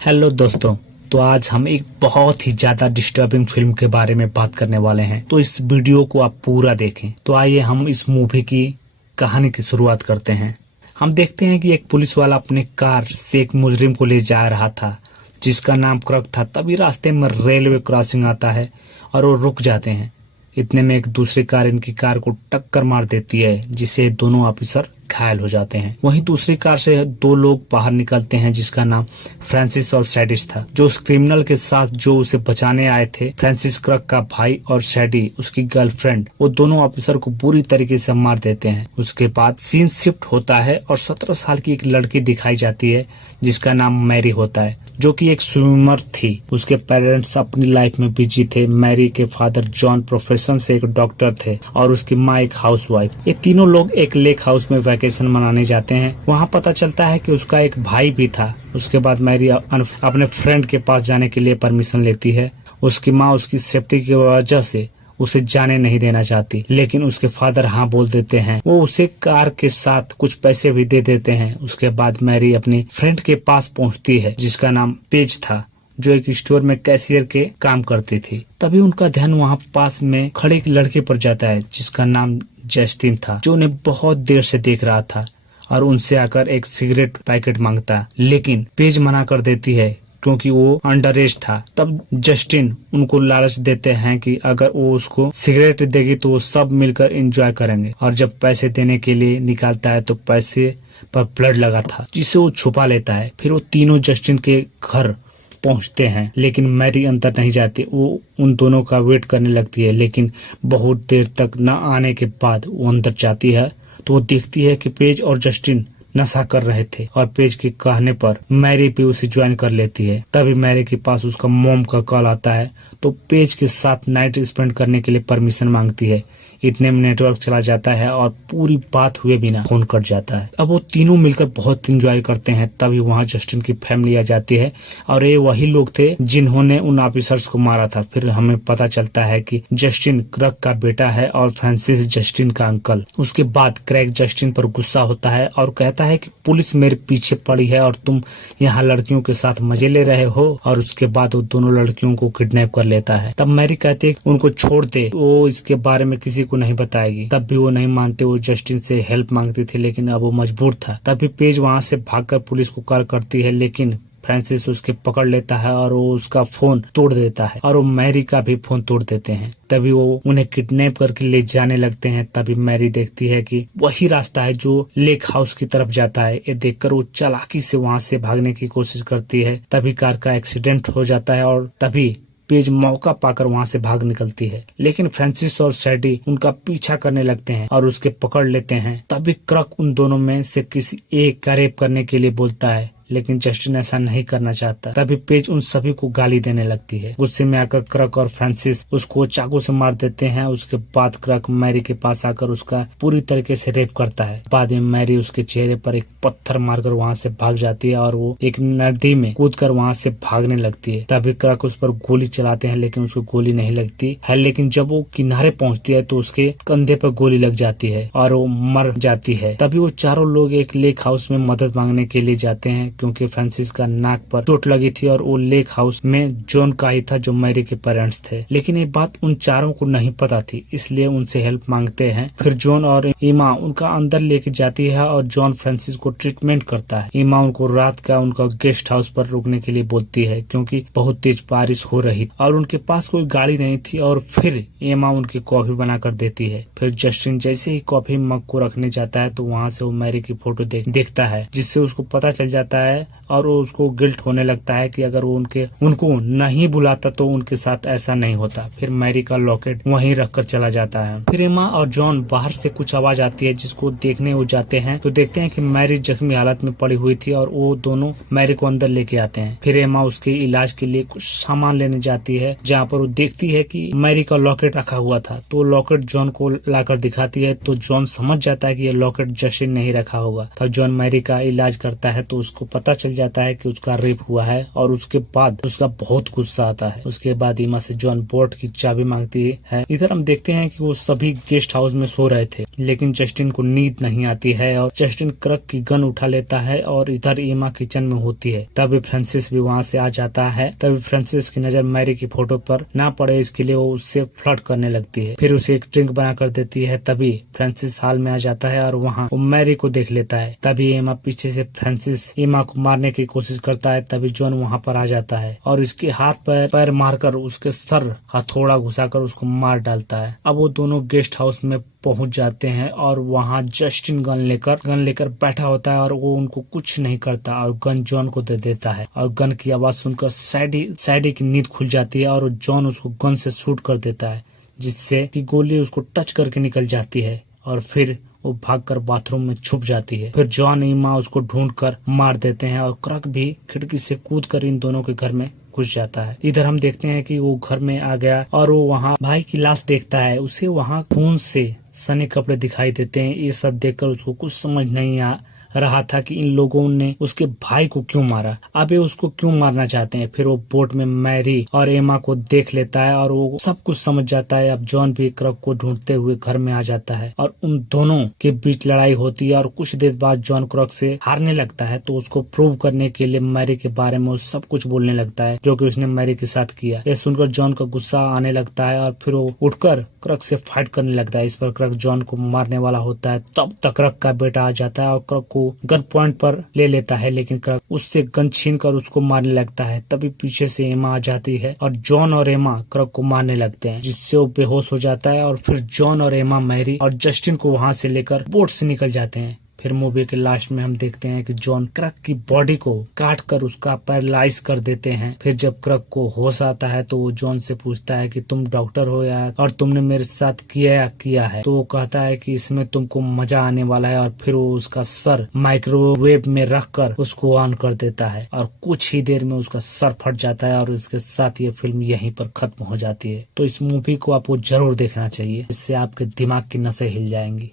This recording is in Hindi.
हेलो दोस्तों, तो आज हम एक बहुत ही ज्यादा डिस्टर्बिंग फिल्म के बारे में बात करने वाले हैं। तो इस वीडियो को आप पूरा देखें। तो आइए हम इस मूवी की कहानी की शुरुआत करते हैं। हम देखते हैं कि एक पुलिस वाला अपने कार से एक मुजरिम को ले जा रहा था जिसका नाम क्रक था। तभी रास्ते में रेलवे क्रॉसिंग आता है और वो रुक जाते हैं। इतने में एक दूसरी कार इनकी कार को टक्कर मार देती है जिससे दोनों ऑफिसर घायल हो जाते हैं। वहीं दूसरी कार से दो लोग बाहर निकलते हैं जिसका नाम फ्रांसिस और सैडिस था, जो उस क्रिमिनल के साथ जो उसे बचाने आए थे। फ्रांसिस क्रक का भाई और सैडी उसकी गर्लफ्रेंड, वो दोनों ऑफिसर को बुरी तरीके से मार देते हैं। उसके बाद सीन शिफ्ट होता है और 17 साल की एक लड़की दिखाई जाती है जिसका नाम मैरी होता है, जो कि एक स्विमर थी। उसके पेरेंट्स अपनी लाइफ में बिजी थे। मैरी के फादर जॉन प्रोफेशन से एक डॉक्टर थे और उसकी माँ एक हाउसवाइफ। ये तीनों लोग एक लेक हाउस में वैकेशन मनाने जाते हैं। वहाँ पता चलता है कि उसका एक भाई भी था। उसके बाद मैरी अपने फ्रेंड के पास जाने के लिए परमिशन लेती है। उसकी माँ उसकी सेफ्टी की वजह से उसे जाने नहीं देना चाहती, लेकिन उसके फादर हाँ बोल देते हैं। वो उसे कार के साथ कुछ पैसे भी दे देते हैं। उसके बाद मैरी अपनी फ्रेंड के पास पहुंचती है जिसका नाम पेज था, जो एक स्टोर में कैशियर के काम करती थी। तभी उनका ध्यान वहाँ पास में खड़े एक लड़के पर जाता है जिसका नाम जस्टिन था, जो उन्हें बहुत देर से देख रहा था और उनसे आकर एक सिगरेट पैकेट मांगता, लेकिन पेज मना कर देती है क्योंकि वो अंडर एज था। तब जस्टिन उनको लालच देते हैं कि अगर वो उसको सिगरेट देगी तो वो सब मिलकर एंजॉय करेंगे। और जब पैसे देने के लिए निकालता है तो पैसे पर ब्लड लगा था जिसे वो छुपा लेता है। फिर वो तीनों जस्टिन के घर पहुंचते हैं, लेकिन मैरी अंदर नहीं जाती। वो उन दोनों का वेट करने लगती है, लेकिन बहुत देर तक न आने के बाद वो अंदर जाती है तो वो देखती है कि पेज और जस्टिन नशा कर रहे थे और पेज के कहने पर मैरी भी उसे ज्वाइन कर लेती है। तभी मैरी के पास उसका मॉम का कॉल आता है तो पेज के साथ नाइट स्पेंड करने के लिए परमिशन मांगती है। इतने में नेटवर्क चला जाता है और पूरी बात हुए बिना फोन कट जाता है। अब वो तीनों मिलकर बहुत एंजॉय करते हैं। तभी वहाँ जस्टिन की फैमिली आ जाती है और ये वही लोग थे जिन्होंने उन ऑफिसर्स को मारा था। फिर हमें पता चलता है कि जस्टिन क्रक का बेटा है और फ्रांसिस जस्टिन का अंकल। उसके बाद क्रैक जस्टिन पर गुस्सा होता है और कहता है कि पुलिस मेरे पीछे पड़ी है और तुम यहाँ लड़कियों के साथ मजे ले रहे हो। और उसके बाद वो दोनों लड़कियों को किडनैप कर लेता है। तब मैरी कहती है उनको छोड़ दे, वो इसके बारे में किसी को नहीं बताएगी। तब भी वो नहीं मानते। वो जस्टिन से हेल्प मांगती थी, लेकिन अब वो मजबूर था। तभी पेज वहाँ से भागकर पुलिस को कॉल करती है, लेकिन फ्रांसिस उसके पकड़ लेता है और वो उसका फोन तोड़ देता है और वो मैरी का भी फोन तोड़ देते हैं। तभी वो उन्हें किडनैप करके ले जाने लगते हैं। तभी मैरी देखती है कि वही रास्ता है जो लेक हाउस की तरफ जाता है। ये देखकर वो चालाकी से वहाँ से भागने की कोशिश करती है। तभी कार का एक्सीडेंट हो जाता है और तभी पेज मौका पाकर वहाँ से भाग निकलती है, लेकिन फ्रांसिस और सैडी उनका पीछा करने लगते हैं और उसके पकड़ लेते हैं। तभी क्रक उन दोनों में से किसी एक का रेप करने के लिए बोलता है, लेकिन जस्टिन ऐसा नहीं करना चाहता। तभी पेज उन सभी को गाली देने लगती है। गुस्से में आकर क्रक और फ्रांसिस उसको चाकू से मार देते हैं। उसके बाद क्रक मैरी के पास आकर उसका पूरी तरीके से रेप करता है। बाद में मैरी उसके चेहरे पर एक पत्थर मारकर वहाँ से भाग जाती है और वो एक नदी में कूदकर वहाँ से भागने लगती है। तभी क्रक उस पर गोली चलाते हैं, लेकिन उसको गोली नहीं लगती है। लेकिन जब वो किनारे पहुँचती है तो उसके कंधे पर गोली लग जाती है और वो मर जाती है। तभी वो चारों लोग एक लेक हाउस में मदद मांगने के लिए जाते हैं क्योंकि फ्रांसिस का नाक पर चोट लगी थी और वो लेक हाउस में जॉन का ही था जो मैरी के पेरेंट्स थे। लेकिन ये बात उन चारों को नहीं पता थी, इसलिए उनसे हेल्प मांगते हैं। फिर जॉन और ईमा उनका अंदर लेके जाती है और जॉन फ्रांसिस को ट्रीटमेंट करता है। ईमा उनको रात का उनका गेस्ट हाउस पर रुकने के लिए बोलती है क्योंकि बहुत तेज बारिश हो रही और उनके पास कोई गाड़ी नहीं थी। और फिर ईमा उनकी कॉफी बना कर देती है। फिर जस्टिन जैसे ही कॉफी मग को रखने जाता है तो वहाँ से वो मैरी की फोटो देखता है, जिससे उसको पता चल जाता है और वो उसको गिल्ट होने लगता है कि अगर वो उनको नहीं बुलाता तो उनके साथ ऐसा नहीं होता। फिर मैरी का लॉकेट वहीं रखकर चला जाता है। फिर एमा और जॉन बाहर से कुछ आवाज आती है जिसको देखने वो जाते हैं तो देखते हैं कि मैरी जख्मी हालत में पड़ी हुई थी और वो दोनों मैरी को अंदर लेके आते हैं। फिर एमा उसके इलाज के लिए कुछ सामान लेने जाती है, जहाँ पर वो देखती है कि मैरी का लॉकेट रखा हुआ था। तो लॉकेट जॉन को लाकर दिखाती है तो जॉन समझ जाता है कि ये लॉकेट जस्टिन नहीं रखा होगा। तब जॉन मैरी का इलाज करता है तो उसको पता चल जाता है कि उसका रेप हुआ है और उसके बाद उसका बहुत गुस्सा आता है। उसके बाद एमा से जॉन बोट की चाबी मांगती है। इधर हम देखते हैं कि वो सभी गेस्ट हाउस में सो रहे थे, लेकिन जस्टिन को नींद नहीं आती है और जस्टिन क्रक की गन उठा लेता है और इधर एमा किचन में होती है। तभी फ्रांसिस भी वहाँ से आ जाता है। तभी फ्रांसिस की नजर मैरी की फोटो पर ना पड़े इसके लिए वो उससे फ्लर्ट करने लगती है। फिर उसे एक ड्रिंक बना कर देती है। तभी फ्रांसिस हाल में आ जाता है और वहाँ वो मैरी को देख लेता है। तभी एमा पीछे से फ्रांसिस एमा को मारने की कोशिश करता है। तभी जॉन वहाँ पर आ जाता है और इसके हाथ पैर मारकर उसके सर हथौड़ा घुसाकर उसको मार डालता है। अब वो दोनों गेस्ट हाउस में पहुंच जाते हैं और वहाँ जस्टिन गन लेकर बैठा होता है और वो उनको कुछ नहीं करता और गन जॉन को दे देता है और गन की आवाज सुनकर सैडी की नींद खुल जाती है और जॉन उसको गन से शूट कर देता है, जिससे कि गोली उसको टच करके निकल जाती है और फिर वो भागकर बाथरूम में छुप जाती है। फिर जॉन एमा उसको ढूंढकर मार देते हैं और क्रक भी खिड़की से कूदकर इन दोनों के घर में घुस जाता है। इधर हम देखते हैं कि वो घर में आ गया और वो वहाँ भाई की लाश देखता है। उसे वहाँ खून से सने कपड़े दिखाई देते हैं। ये सब देखकर उसको कुछ समझ नहीं आ रहा था कि इन लोगों ने उसके भाई को क्यों मारा, अब ये उसको क्यों मारना चाहते हैं। फिर वो बोट में मैरी और एमा को देख लेता है और वो सब कुछ समझ जाता है। अब जॉन भी क्रक को ढूंढते हुए घर में आ जाता है और उन दोनों के बीच लड़ाई होती है और कुछ देर बाद जॉन क्रक से हारने लगता है, तो उसको प्रूव करने के लिए मैरी के बारे में वो सब कुछ बोलने लगता है जो कि उसने मैरी के साथ किया। ये सुनकर जॉन का गुस्सा आने लगता है और फिर वो उठकर क्रक से फाइट करने लगता है। इस पर क्रक जॉन को मारने वाला होता है। तब तक क्रक का बेटा आ जाता है और क्रक को गन पॉइंट पर ले लेता है, लेकिन क्रक उससे गन छीनकर उसको मारने लगता है। तभी पीछे से एमा आ जाती है और जॉन और एमा क्रक को मारने लगते हैं, जिससे वो बेहोश हो जाता है और फिर जॉन और एमा मैरी और जस्टिन को वहाँ से लेकर बोट से निकल जाते हैं। फिर मूवी के लास्ट में हम देखते हैं कि जॉन क्रक की बॉडी को काट कर उसका पैरालाइज कर देते हैं। फिर जब क्रक को होश आता है तो वो जॉन से पूछता है कि तुम डॉक्टर हो यार और तुमने मेरे साथ किया है। तो वो कहता है कि इसमें तुमको मजा आने वाला है और फिर वो उसका सर माइक्रोवेव में रख कर उसको ऑन कर देता है और कुछ ही देर में उसका सर फट जाता है और इसके साथ ये फिल्म यहीं पर खत्म हो जाती है। तो इस मूवी को आपको जरूर देखना चाहिए, इससे आपके दिमाग की नसें हिल जाएंगी।